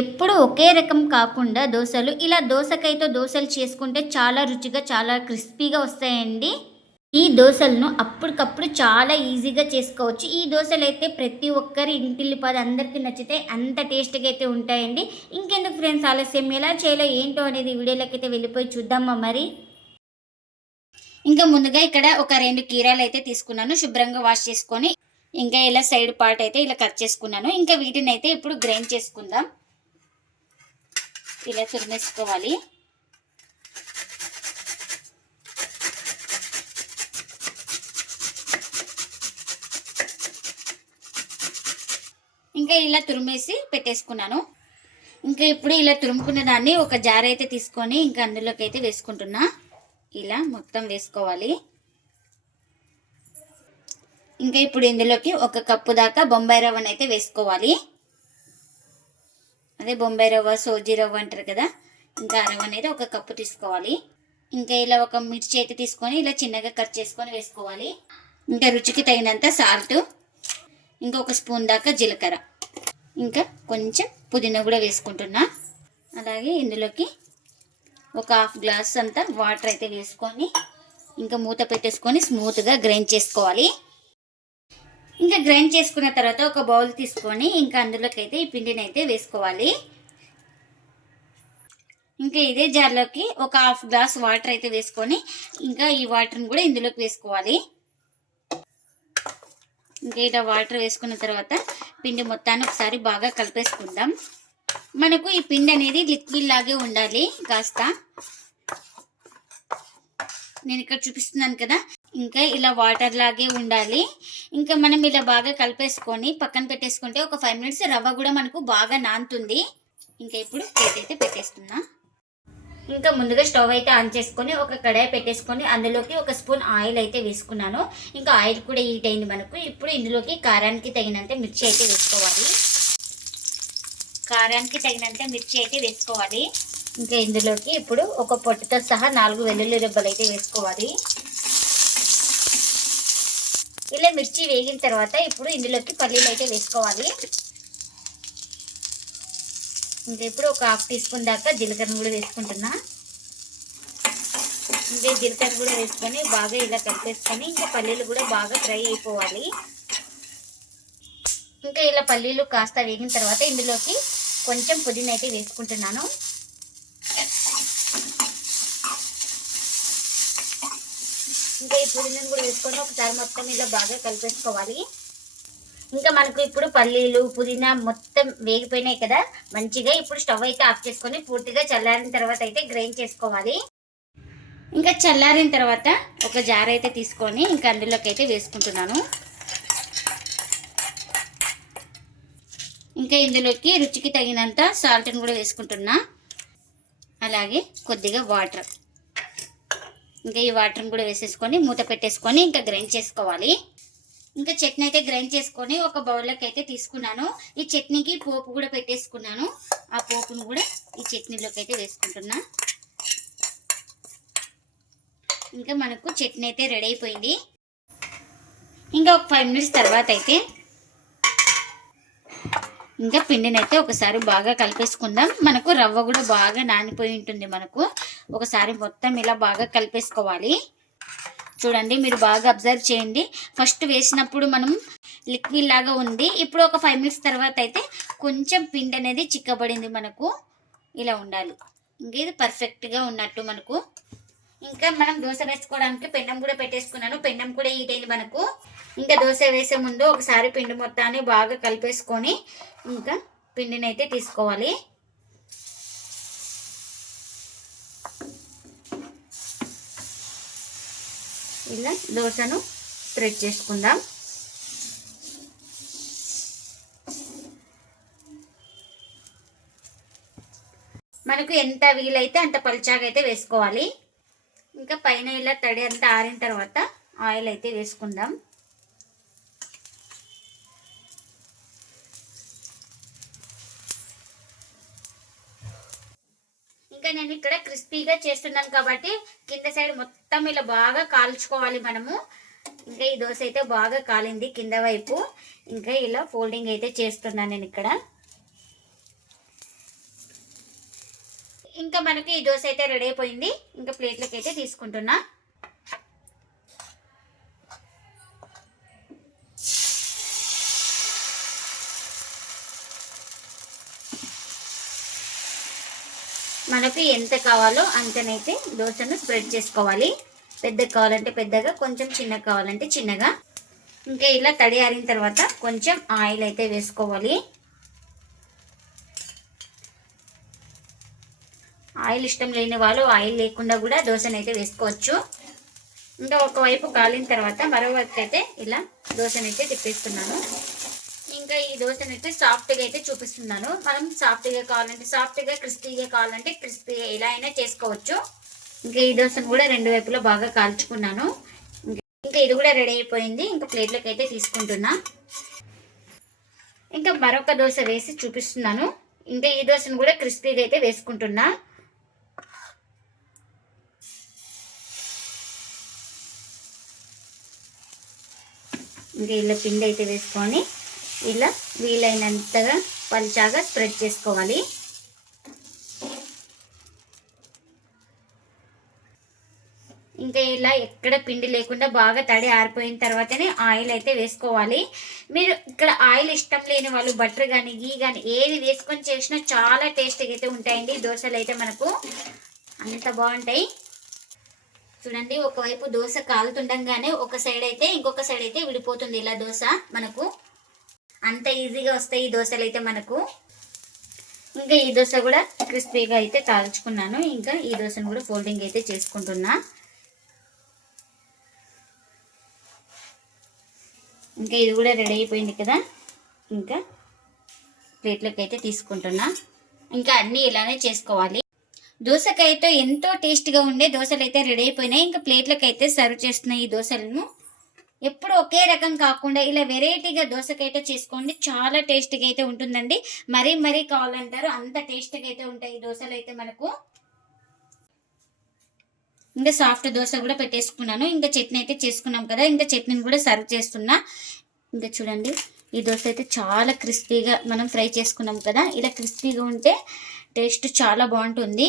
ఎప్పుడు ఒకే రకం కాకుండా దోశలు. ఇలా దోసకాయతో దోశలు చేసుకుంటే చాలా రుచిగా చాలా క్రిస్పీగా వస్తాయండి. ఈ దోశలను అప్పటికప్పుడు చాలా ఈజీగా చేసుకోవచ్చు. ఈ దోశలు అయితే ప్రతి ఒక్కరి ఇంటిల్లి పది అందరికీ నచ్చితే అంత టేస్ట్గా అయితే ఉంటాయండి. ఇంకెందుకు ఫ్రెండ్స్ ఆలస్యం ఎలా చేయాలో ఏంటో అనేది ఈ వీడియోలోకి అయితే వెళ్ళిపోయి చూద్దామా మరి? ఇంకా ముందుగా ఇక్కడ ఒక రెండు కీరాలు అయితే తీసుకున్నాను. శుభ్రంగా వాష్ చేసుకొని ఇంకా ఇలా సైడ్ పార్ట్ అయితే ఇలా కట్ చేసుకున్నాను. ఇంకా వీటిని అయితే ఇప్పుడు గ్రైండ్ చేసుకుందాం. ఇలా తురిమేసుకోవాలి. ఇంకా ఇలా తురిమేసి పెట్టేసుకున్నాను. ఇంకా ఇప్పుడు ఇలా తురుముకున్న దాన్ని ఒక జార్ అయితే తీసుకొని ఇంకా అందులోకి అయితే వేసుకుంటున్నా. ఇలా మొత్తం వేసుకోవాలి. ఇంకా ఇప్పుడు ఇందులోకి ఒక కప్పు దాకా బొంబాయి రవ్వను అయితే వేసుకోవాలి. అదే బొంబాయి రవ్వ సోజీ రవ్వ అంటారు కదా? ఇంకా ఆ రవ్వ అనేది ఒక కప్పు తీసుకోవాలి. ఇంకా ఇలా ఒక మిర్చి అయితే తీసుకొని ఇలా చిన్నగా కట్ చేసుకొని వేసుకోవాలి. ఇంకా రుచికి తగినంత సాల్ట్ ఇంకా ఒక స్పూన్ దాకా జీలకర్ర. ఇంకా కొంచెం పుదీనా కూడా వేసుకుంటున్నా. అలాగే ఇందులోకి ఒక హాఫ్ గ్లాస్ అంతా వాటర్ అయితే వేసుకొని ఇంకా మూత పెట్టేసుకొని స్మూత్గా గ్రైండ్ చేసుకోవాలి. ఇంకా గ్రైండ్ చేసుకున్న తర్వాత ఒక బౌల్ తీసుకొని ఇంకా అందులోకి అయితే ఈ పిండిని అయితే వేసుకోవాలి. ఇంకా ఇదే జార్లోకి ఒక హాఫ్ గ్లాస్ వాటర్ అయితే వేసుకొని ఇంకా ఈ వాటర్ని కూడా ఇందులోకి వేసుకోవాలి. ఇంకా ఇలా వాటర్ వేసుకున్న తర్వాత పిండి మొత్తాన్ని ఒకసారి బాగా కలిపేసుకుందాం. మనకు ఈ పిండి అనేది లిక్విడ్ లాగే ఉండాలి కాస్త. నేను ఇక్కడ చూపిస్తున్నాను కదా. ఇంకా ఇలా వాటర్ లాగే ఉండాలి. ఇంకా మనం ఇలా బాగా కలిపేసుకొని పక్కన పెట్టేసుకుంటే ఒక ఫైవ్ మినిట్స్ రవ్వ కూడా మనకు బాగా నానుతుంది ఇంకా ఇప్పుడు ప్లేట్ అయితే పెట్టేస్తున్నా. ఇంకా ముందుగా స్టవ్ అయితే ఆన్ చేసుకొని ఒక కడాయి పెట్టేసుకొని అందులోకి ఒక స్పూన్ ఆయిల్ అయితే వేసుకున్నాను. ఇంకా ఆయిల్ కూడా హీట్ అయింది మనకు. ఇప్పుడు ఇందులోకి కారానికి తగినంత మిర్చి అయితే వేసుకోవాలి. కారానికి తగినంత మిర్చి అయితే వేసుకోవాలి. ఇంకా ఇందులోకి ఇప్పుడు ఒక పొట్టుతో సహా నాలుగు వెల్లుల్లి రెబ్బలు అయితే వేసుకోవాలి. ఇలా మిర్చి వేగిన తర్వాత ఇప్పుడు ఇందులోకి పల్లీలు అయితే వేసుకోవాలి. ఇంకా ఇప్పుడు ఒక హాఫ్ టీ స్పూన్ దాకా జీలకర్ర కూడా వేసుకుంటున్నా. ఇంకా జీలకర్ర కూడా వేసుకొని బాగా ఇలా కలిపేసుకొని ఇంకా పల్లీలు కూడా బాగా ఫ్రై అయిపోవాలి. ఇంకా ఇలా పల్లీలు కాస్త వేగిన తర్వాత ఇందులోకి కొంచెం పుదీనా అయితే వేసుకుంటున్నాను. గిన్నెను కూడా వేసుకొని ఒకసారి మొత్తం ఇలా బాగా కలిపేసుకోవాలి. ఇంకా మనకు ఇప్పుడు పల్లీలు పుదీనా మొత్తం వేగిపోయినాయి కదా. మంచిగా ఇప్పుడు స్టవ్ అయితే ఆఫ్ చేసుకొని పూర్తిగా చల్లారిన తర్వాత అయితే గ్రైండ్ చేసుకోవాలి. ఇంకా చల్లారిన తర్వాత ఒక జార్ అయితే తీసుకొని ఇంకా అందులోకి అయితే వేసుకుంటున్నాను. ఇంకా ఇందులోకి రుచికి తగినంత సాల్ట్ని కూడా వేసుకుంటున్నా. అలాగే కొద్దిగా వాటర్. ఇంకా ఈ వాటర్ని కూడా వేసేసుకొని మూత పెట్టేసుకొని ఇంకా గ్రైండ్ చేసుకోవాలి. ఇంకా చట్నీ అయితే గ్రైండ్ చేసుకొని ఒక బౌల్లోకి అయితే తీసుకున్నాను. ఈ చట్నీకి పోపు కూడా పెట్టేసుకున్నాను. ఆ పోపును కూడా ఈ చట్నీలోకి అయితే వేసుకుంటున్నా. ఇంకా మనకు చట్నీ అయితే రెడీ అయిపోయింది. ఇంకా ఒక ఫైవ్ మినిట్స్ తర్వాత అయితే ఇంకా పిండిని అయితే ఒకసారి బాగా కలిపేసుకుందాం. మనకు రవ్వ కూడా బాగా నానిపోయి ఉంటుంది మనకు. ఒకసారి మొత్తం ఇలా బాగా కలిపేసుకోవాలి. చూడండి మీరు బాగా అబ్జర్వ్ చేయండి. ఫస్ట్ వేసినప్పుడు మనం లిక్విడ్ లాగా ఉంది. ఇప్పుడు ఒక ఫైవ్ మినిట్స్ తర్వాత అయితే కొంచెం పిండి అనేది చిక్కబడింది మనకు. ఇలా ఉండాలి. ఇంకా ఇది పర్ఫెక్ట్గా ఉన్నట్టు మనకు. ఇంకా మనం దోశ వేసుకోవడానికి పెన్నం కూడా పెట్టేసుకున్నాను. పెన్నం కూడా ఈటైంది అయింది మనకు. ఇంకా దోశ వేసే ముందు ఒకసారి పిండి మొత్తాన్ని బాగా కలిపేసుకొని ఇంకా పిండిని అయితే తీసుకోవాలి. ఇలా దోశను స్ప్రెడ్ చేసుకుందాం. మనకు ఎంత వీలైతే అంత పలుచాగా అయితే వేసుకోవాలి. ఇంకా పైన ఇలా తడి అంతా ఆరిన తర్వాత ఆయిల్ అయితే వేసుకుందాం. ఇంకా నేను ఇక్కడ క్రిస్పీగా చేస్తున్నాను కాబట్టి కింద సైడ్ మొత్తం ఇలా బాగా కాల్చుకోవాలి మనము. ఇంకా ఈ దోశ అయితే బాగా కాలింది కింద వైపు. ఇంకా ఇలా ఫోల్డింగ్ అయితే చేస్తున్నాను నేను ఇక్కడ. ఇంకా మనకి ఈ దోశ అయితే రెడీ అయిపోయింది. ఇంకా ప్లేట్లకి అయితే తీసుకుంటున్నా. మనకు ఎంత కావాలో అంతనైతే దోశను స్ప్రెడ్ చేసుకోవాలి. పెద్దగా కావాలంటే పెద్దగా కొంచెం చిన్నగా కావాలంటే చిన్నగా. ఇంకా ఇలా తడి ఆరిన తర్వాత కొంచెం ఆయిల్ అయితే వేసుకోవాలి. ఆయిల్ ఇష్టం లేని వాళ్ళు ఆయిల్ లేకుండా కూడా దోశను అయితే వేసుకోవచ్చు. ఇంకా ఒకవైపు కాలిన తర్వాత మరోవైపు అయితే ఇలా దోశను అయితే తిప్పేస్తున్నాను. ఇంకా ఈ దోశను అయితే సాఫ్ట్గా అయితే చూపిస్తున్నాను. మనం సాఫ్ట్గా కావాలంటే సాఫ్ట్గా క్రిస్పీగా కావాలంటే క్రిస్పీగా ఎలా అయినా చేసుకోవచ్చు. ఇంకా ఈ దోశను కూడా రెండు వైపులా బాగా కాల్చుకున్నాను. ఇంకా ఇది కూడా రెడీ అయిపోయింది. ఇంకా ప్లేట్లోకి అయితే తీసుకుంటున్నా. ఇంకా మరొక దోశ వేసి చూపిస్తున్నాను. ఇంకా ఈ దోశను కూడా క్రిస్పీగా అయితే వేసుకుంటున్నా. ఇంకా ఇలా పిండి అయితే వేసుకొని ఇలా వీలైనంతగా పలుచాగా స్ప్రెడ్ చేసుకోవాలి. ఇంకా ఇలా ఎక్కడ పిండి లేకుండా బాగా తడి ఆరిపోయిన తర్వాతనే ఆయిల్ అయితే వేసుకోవాలి. మీరు ఇక్కడ ఆయిల్ ఇష్టం లేని వాళ్ళు బటర్ కానీ గీ కానీ ఏది వేసుకొని చేసినా చాలా టేస్ట్గా అయితే ఉంటాయండి. దోశలు అయితే మనకు అంత బాగుంటాయి. చూడండి ఒకవైపు దోశ కాలుతుండగానే ఒక సైడ్ అయితే ఇంకొక సైడ్ అయితే విడిపోతుంది ఇలా దోశ మనకు. అంత ఈజీగా వస్తాయి ఈ దోశలు అయితే మనకు. ఇంకా ఈ దోశ కూడా క్రిస్పీగా అయితే కాల్చుకున్నాను. ఇంకా ఈ దోశను కూడా ఫోల్డింగ్ అయితే చేసుకుంటున్నా. ఇంకా ఇది కూడా రెడీ అయిపోయింది కదా. ఇంకా ప్లేట్లోకి అయితే తీసుకుంటున్నా. ఇంకా అన్నీ ఇలానే చేసుకోవాలి. దోశకైతే ఎంతో టేస్ట్గా ఉండే దోశలు అయితే రెడీ అయిపోయినాయి. ఇంకా ప్లేట్లకు అయితే సర్వ్ చేస్తున్నాయి ఈ దోశలను ఎప్పుడు ఒకే రకం కాకుండా ఇలా వెరైటీగా దోసకైతే చేసుకోండి. చాలా టేస్ట్గా అయితే ఉంటుందండి. మరీ మరీ కావాలంటారు అంత టేస్ట్గా అయితే ఉంటాయి ఈ దోశలు అయితే మనకు. ఇంకా సాఫ్ట్ దోశ కూడా పెట్టేసుకున్నాను. ఇంకా చట్నీ అయితే చేసుకున్నాం కదా ఇంకా చట్నీని కూడా సర్వ్ చేస్తున్నా. ఇంకా చూడండి ఈ దోశ అయితే చాలా క్రిస్పీగా మనం ఫ్రై చేసుకున్నాం కదా. ఇలా క్రిస్పీగా ఉంటే టేస్ట్ చాలా బాగుంటుంది.